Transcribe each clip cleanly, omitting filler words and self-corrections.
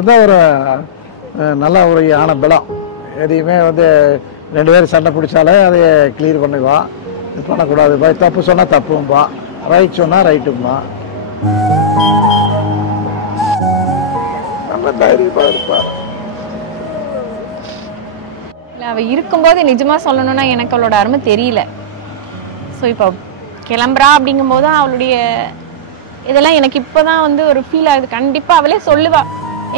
இருந்தால் ஒரு நல்ல ஒரு யான பலம். எதையுமே வந்து 2 பேரும் சண்டை பிடிச்சாலே அதை கிளியர் பண்ணுவான். இது பண்ணக்கூடாது, தப்பு சொன்னால் தப்பும்பா, ரைட் சொன்னால் ரைட்டும்பா. நல்ல தைரியமாக இருப்பார். அவ இருக்கும்போது நிஜமா சொல்லணும்னா எனக்கு அவளோட அருமை தெரியல. ஸோ இப்போ கிளம்புறா அப்படிங்கும்போது அவளுடைய இதெல்லாம் எனக்கு இப்போதான் வந்து ஒரு ஃபீல் ஆகுது. கண்டிப்பா அவளே சொல்லுவா,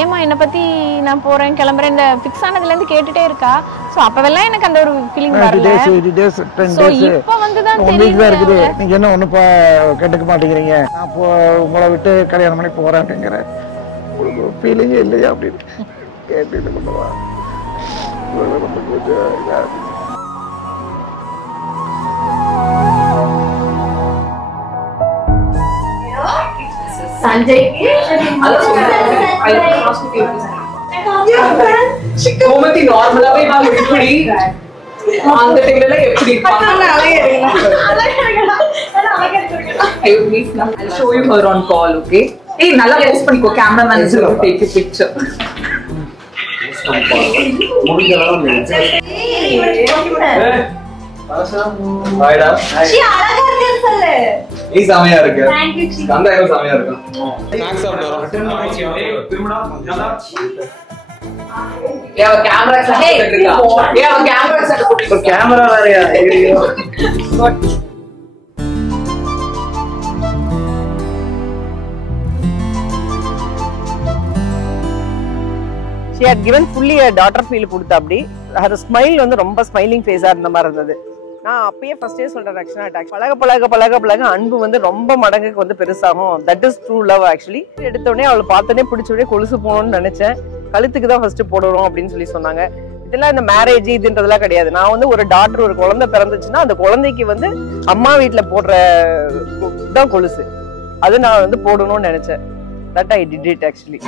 ஏமா என்னை பத்தி நான் போறேன் கிளம்புறேன் இந்த ஃபிக்ஸ் ஆனதுலேருந்து கேட்டுட்டே இருக்கா. ஸோ அப்போவெல்லாம் எனக்கு அந்த ஒரு ஃபீலிங் வரல. ஸோ இப்போ வந்து தான் தெரியுது நீங்க என்ன ஒன்றும் கேட்டுக்க மாட்டேங்கிறீங்க, நான் இப்போ உங்களை விட்டு கல்யாணம் பண்ணி போறேன் அப்படிங்கிற உங்களுக்கு ஒரு ஃபீலிங்கே இல்லையா அப்படின்னு கேட்டு பண்ணுவா. கோமதி நார்மலாவே நான் எப்படி அந்த டைம்ல எப்படி I'll show you her on call, okay? Hey, நல்லா போஸ்ட் பண்ணிக்கோ, cameraman is going to take a picture. ஹாய்டா. சி அழகா இருக்கேன்னு சொல்லு. நீ சாமையா இருக்க. Thank you C. கந்தா ஏதோ சாமையா இருக்க. ஸ்நாக்ஸ் சாப்பிட்டு வரோம். திரும்படா. ஏ கேமரா செட் இருக்கா? ஏ கேமரா செட் போட்டு. கேமரா வேறயா? ஐயோ. She had given fully a daughter feel கொடுத்தா அப்படி. her smile வந்து ரொம்ப ஸ்மைலிங் ஃபேஸா இருந்த மாதிரி இருந்தது. நான் அப்பயே ஃபர்ஸ்டே சொல்றேன் ரக்ஷனா அட்டாக் பழக அன்பு வந்து ரொம்ப மடங்குக்கு வந்து பெருசாகும். That is true love actually. எடுத்த உடனே அவளை பார்த்தோன்னே பிடிச்ச உடனே கொலுசு போகணும்னு நினைச்சேன். கழுத்துக்கு தான் ஃபர்ஸ்ட் போடுறோம் அப்படின்னு சொல்லி சொன்னாங்க. இதெல்லாம் இந்த மேரேஜ் இதுன்றதெல்லாம் கிடையாது. நான் வந்து ஒரு டாக்டர் ஒரு குழந்தை பிறந்துச்சுன்னா அந்த குழந்தைக்கு வந்து அம்மா வீட்டுல போடுற தான் கொலுசு, அது நான் வந்து போடணும்னு நினைச்சேன். That I did it actually.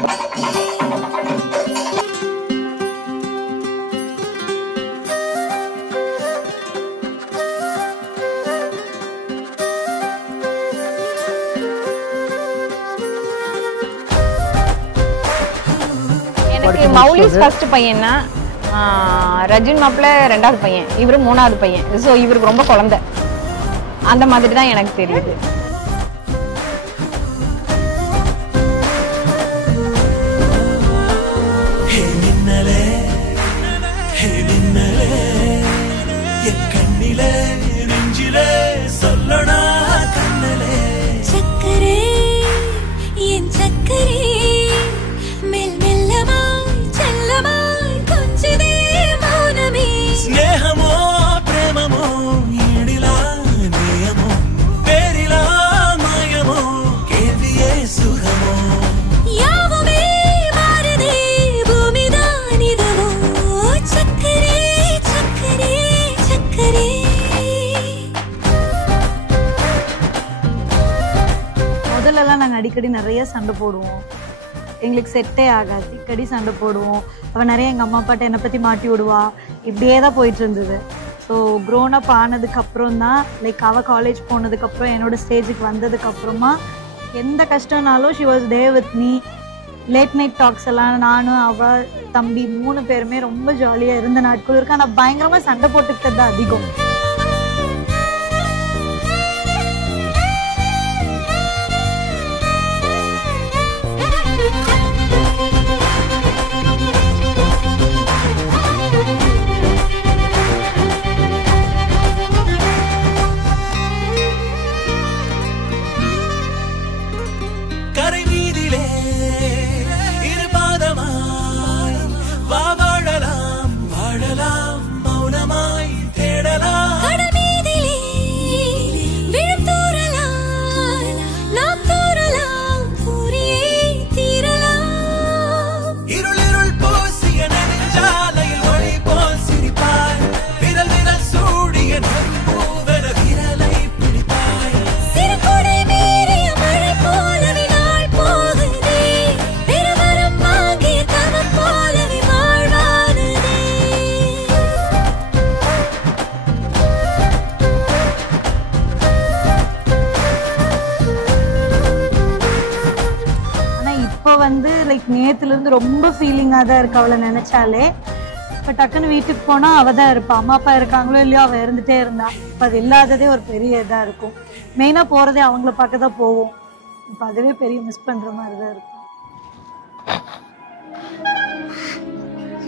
மௌலிஸ் ஃபர்ஸ்ட் பையன்னா, ரஜின் மாப்பிள்ள 2வது பையன், இவரு 3வது பையன். ஸோ இவருக்கு ரொம்ப குழந்தை அந்த மாதிரி தான் எனக்கு தெரியுது. நாங்கள் அடிக்கடி நிறைய சண்டை போடுவோம். எங்களுக்கு செட்டே ஆகாது, அடிக்கடி சண்டை போடுவோம். அவள் நிறைய எங்கள் அம்மா அப்பாட்ட என்னை பற்றி மாட்டி விடுவா. இப்படியே தான் போயிட்டு இருந்தது. ஸோ க்ரோன் அப் ஆனதுக்கப்புறம் தான் லைக் அவள் காலேஜ் போனதுக்கப்புறம் என்னோட ஸ்டேஜுக்கு வந்ததுக்கப்புறமா எந்த கஷ்டம்னாலும் she was there with me. Late night talks எல்லாம் நானும் அவள் தம்பி 3 பேருமே ரொம்ப ஜாலியாக இருந்த நாட்கள் இருக்கு. ஆனால் பயங்கரமாக சண்டை போட்டுக்கிட்டது தான் அதிகம். வாழலாம் மௌனமாய் தேடலாம். லைக் நேத்துலேருந்து ரொம்ப ஃபீலிங்காக தான் இருக்கு அவளை நினைச்சாலே. இப்போ டக்குன்னு வீட்டுக்கு போனால் அவள் தான் இருப்பாள். அம்மா அப்பா இருக்காங்களோ இல்லையோ அவள் இருந்துகிட்டே இருந்தா. இப்போ அது இல்லாததே ஒரு பெரிய இதாக இருக்கும். மெயினாக போகிறதே அவங்கள பார்க்க தான் போவோம். இப்போ அதுவே பெரிய மிஸ் பண்ணுற மாதிரி தான் இருக்கும்.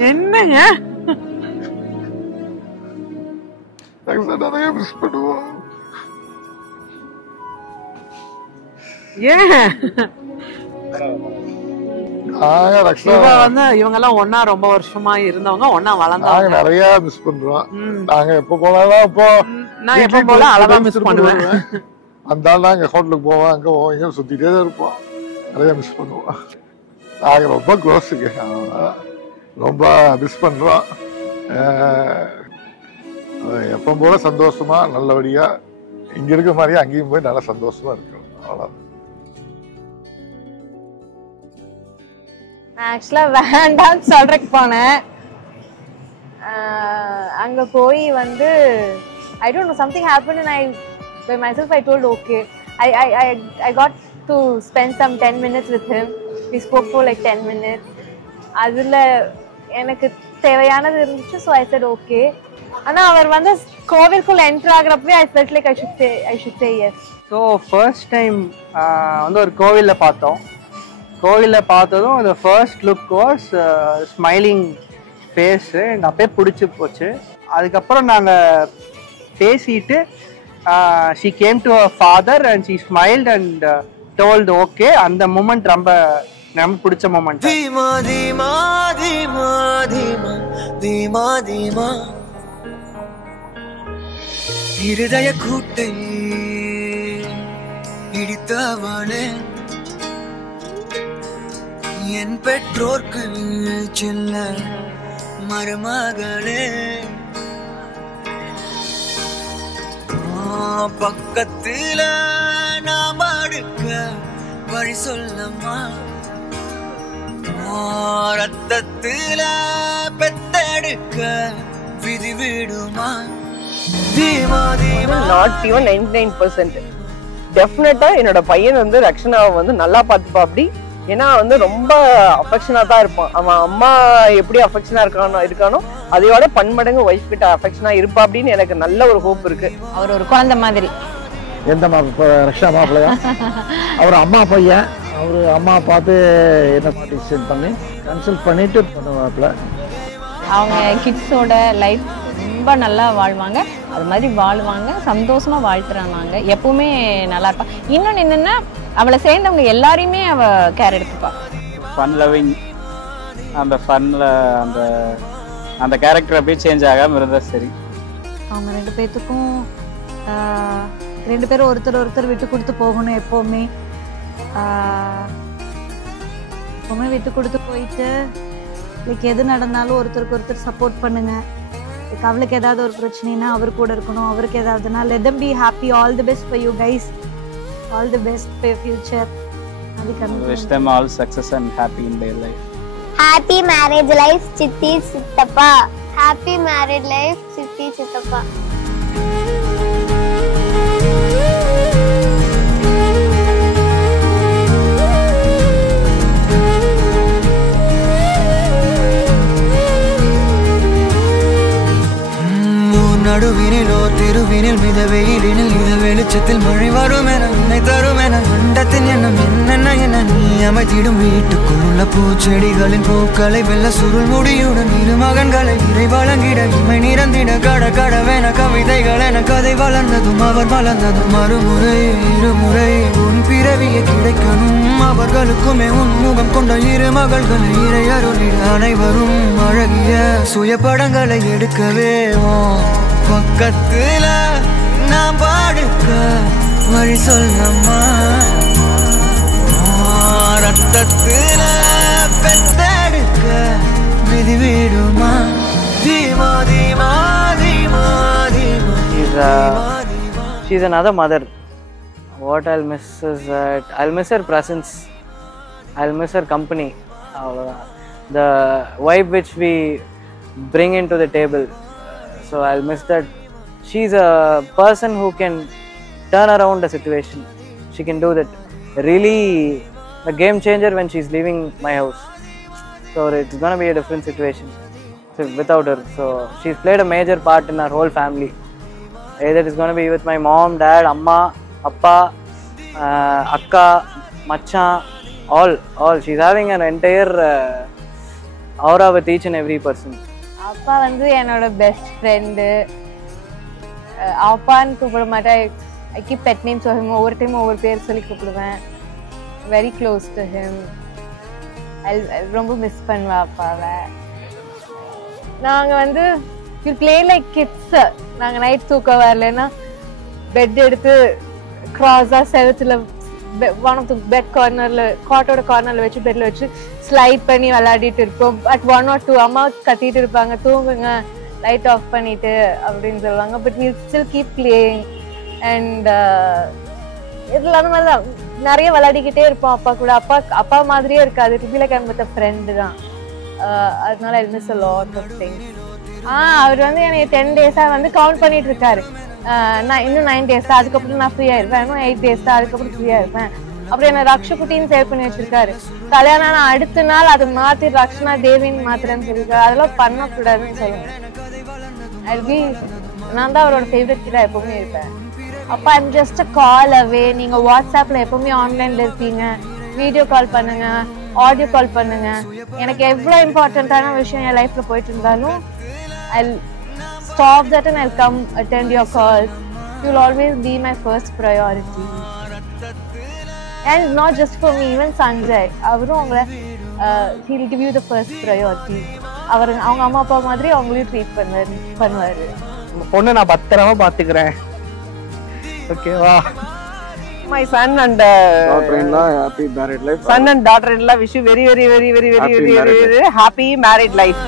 என்னங்க நிறைய மிஸ் பண்ணுவோம். ஏன் இவங்க எல்லாம் ஒன்னா ரொம்ப வருஷமா இருந்தவங்க, ஒன்னா வளர்ந்தவங்க. நிறைய மிஸ் பண்றோம். நாங்க எப்ப போனாலும் இப்போ நான் எப்ப போல அழகா மிஸ் பண்ணுவேன். அந்த ஆள் நாங்க ஹோட்டலுக்கு போவோம், அங்க போவோம், இங்க சுத்திட்டே தான் இருப்போம். நிறைய மிஸ் பண்ணுவோம். நாங்க ரொம்ப க்ளோஸுக்கு, ரொம்ப மிஸ் பண்றோம். எப்ப போல சந்தோஷமா நல்லபடியா இங்க இருக்க மாதிரியே அங்கேயும் போய் நல்லா சந்தோஷமா இருக்கணும். அவ்வளவு. நான் ஆக்சுவலாக வேண்டாம்னு சொல்றதுக்கு போனேன். அங்கே போய் வந்து I don't know, something happened and by myself I told okay. I got to spend some 10 minutes with him. We spoke for like 10 minutes. அதில் எனக்கு தேவையானது இருந்துச்சு. So I said okay. ஆனால் அவர் வந்து கோவிலுக்குள்ள என்ட்ரு ஆகிறப்பவே I felt like I should say yes. So first time வந்து ஒரு கோவிலில் பார்த்தோம். கோவிலில் பார்த்ததும் அந்த first look was smiling face எங்கள் அப்பயே பிடிச்சி போச்சு. அதுக்கப்புறம் நாங்கள் பேசிட்டு ஷீ கேம் டு அவர் father and she smiled and told okay. அந்த மூமெண்ட் ரொம்ப ரொம்ப பிடிச்ச மூமெண்ட். தீமா தீமா தீமா தீமா தீமா தீமா இருதய கூட்டை இடித்தவளே, என் பெற்றோர்க்கு செல்ல மருமகளே, பக்கத்துல நாம் அடுக்க வழி சொல்லம்மா, ரத்தத்துல பெத்தெடுக்க விதி விடுமா. தீமா தீமா நாட் ஈவன் 99%. டெஃபினட்டா என்னோட பையன் வந்து ரக்ஷனாவை வந்து நல்லா பார்த்துப்பா. அப்படி ஏன்னா வந்து ரொம்ப அஃபெக்ஷனா தான் இருப்பான். அவன் அம்மா எப்படி அஃபெக்ஷனா இருக்கானோ அதையோட பன்மடங்கு ஒய்ஃப் கிட்ட அஃபெக்ஷனா இருப்பா அப்படின்னு எனக்கு நல்ல ஒரு ஹோப் இருக்கு. அவர் ஒரு குழந்தை மாதிரி. எந்த ரக்ஷா மாப்பிள்ளையா? அவர் அம்மா பையன். அவரு அம்மா பார்த்து என்ன டிசிஷன் பண்ணி கன்சல்ட் பண்ணிட்டு பண்ணுவாப்புல. அவங்க கிட்ஸோட லைஃப் ரொம்ப நல்லா வாழ்வாங்க. அது மாதிரி வாழ்வாங்க, சந்தோஷமா வாழ்த்துறாங்க. எப்பவுமே நல்லா இருப்பா. இன்னொன்று என்னன்னா, அவளை சேர்ந்தவங்க எல்லாரையுமே அவ கேர் எடுத்துப்பா. ஃபன் லவ்விங், அந்த ஃபன்ல அந்த கேரக்டர் அப்படியே சேஞ்ச் ஆகாம இருந்தா சரி. அவங்க ரெண்டு பேர்த்துக்கும் ரெண்டு பேரும் ஒருத்தர் விட்டு கொடுத்து போகணும். எப்பவுமே விட்டு கொடுத்து போயிட்டு லைக் எது நடந்தாலும் ஒருத்தருக்கு ஒருத்தர் சப்போர்ட் பண்ணுங்க. லைக் அவளுக்கு ஏதாவது ஒரு பிரச்சனைனா அவர் கூட இருக்கணும். அவருக்கு ஏதாவதுனா let them be happy. All the best for you guys. All the best for your future. Wish them all success and happy in their life. Happy marriage life, Chitti Chittappa. Happy married life, Chitti Chittappa. நடுவினிலோ திருவினில் மித வெயிலினில் இத வெளிச்சத்தில் மழை வரும் என என்னை தரும் என அண்டத்தின் எண்ணம் என்னென்ன என நீ அமைத்திடும் வீட்டுக்குள்ள பூச்செடிகளின் பூக்களை வெள்ள சுருள் முடியுடன் இரு மகன்களை இறை வழங்கிட இமை நிறந்திட கட கடவென கவிதைகள் என கதை வளர்ந்ததும் அவர் வளர்ந்ததும் மறுமுறை இருமுறை உன் பிறவியை கிடைக்கணும். அவர்களுக்குமே உன் முகம் கொண்ட இரு மகள்களை இறை அருளிட அனைவரும் அழகிய சுயப்படங்களை எடுக்கவே பக்கத்துல நான் பாடுக்க வழி சொல்லம்மா, ரத்தத்துல பெத்தெடுக்க விதி விடுமா. தீமா தீமா தீமா தீமா. She's another mother. What I'll miss is that I'll miss her presence. I'll miss her company. The vibe which we bring into the table. So I'll miss that. She's a person who can turn around a situation. She can do that. Really the game changer when she's leaving my house. So it's gonna be a different situation without her. So she's played a major part in our whole family. Either it's gonna be with my mom, dad, amma, appa, akka, machan, all. She's having an entire aura with each and every person. அப்பா வந்து என்னோட best friend. அப்பான்னு கூப்பிட மாட்டேன். I keep pet names of him. ஒவ்வொரு time ஒவ்வொரு பேர் சொல்லி கூப்பிடுவேன். Very close to him. ரொம்ப மிஸ் பண்ணுவேன் அப்பாவை. நாங்கள் வந்து வில் பிளே லைக் கிட்ஸ். நாங்கள் நைட் தூக்கம் வரலன்னா பெட் எடுத்து க்ராஸாக செவத்தில் ஒன் ஆஃப் த பெட் கார்னரில் காட்டோட கார்னரில் வச்சு பெட்டில் வச்சு ஸ்லைட் பண்ணி விளையாடிட்டு இருப்போம். அட் 1 or 2 அம்மா கத்திட்டு இருப்பாங்க, தூங்குங்க லைட் ஆஃப் பண்ணிட்டு அப்படின்னு சொல்லுவாங்க. But we still keep playing. And இதில் அந்த மாதிரி தான் நிறைய விளையாடிக்கிட்டே இருப்போம் அப்பா கூட. அப்பா மாதிரியே இருக்காது. To be like I'm with a friend தான். அதனால I miss a lot of things. அவர் வந்து எனக்கு 10 days வந்து கவுண்ட் பண்ணிட்டு இருக்காரு. நான் இன்னும் 9 days தான், அதுக்கப்புறம் நான் ஃப்ரீயா இருப்பேன். இன்னும் 8 days தான், அதுக்கப்புறம் ஃப்ரீயா இருப்பேன். அப்புறம் என்ன ரக்ஷகுட்டின்னு சேவ் பண்ணி வச்சிருக்காரு. கல்யாணம் ஆன அடுத்த நாள் அதை மாத்தி ரக்ஷனா தேவின்னு மாத்திரன்னு சொல்லியிருக்காரு. அதெல்லாம் பண்ணக்கூடாதுன்னு சொல்லுங்க. நான் தான் அவரோட ஃபேவரட் கிட்ட எப்பவுமே இருப்பேன். அப்பா ஐம் ஜஸ்ட் அ கால் அவே. நீங்க வாட்ஸ்அப்ல எப்பவுமே ஆன்லைன்ல இருப்பீங்க. வீடியோ கால் பண்ணுங்க, ஆடியோ கால் பண்ணுங்க. எனக்கு எவ்வளவு இம்பார்ட்டன்டான விஷயம் என் லைஃப்ல போயிட்டு இருந்தாலும் I'll stop that and I'll come attend your calls. You'll always be my first priority. And not just for me, even Sanjay. அவரும் அவங்கள he'll give you the first priority. அவங்க அம்மா அப்பா மாதிரி அவங்களையும் ட்ரீட் பண்ணுவாரு. பொண்ணை நான் பத்திரமா பாத்துக்கிறேன். ஓகேவா? My son and daughter-in-law, happy married life. Son and daughter-in-law wish you very happy married life.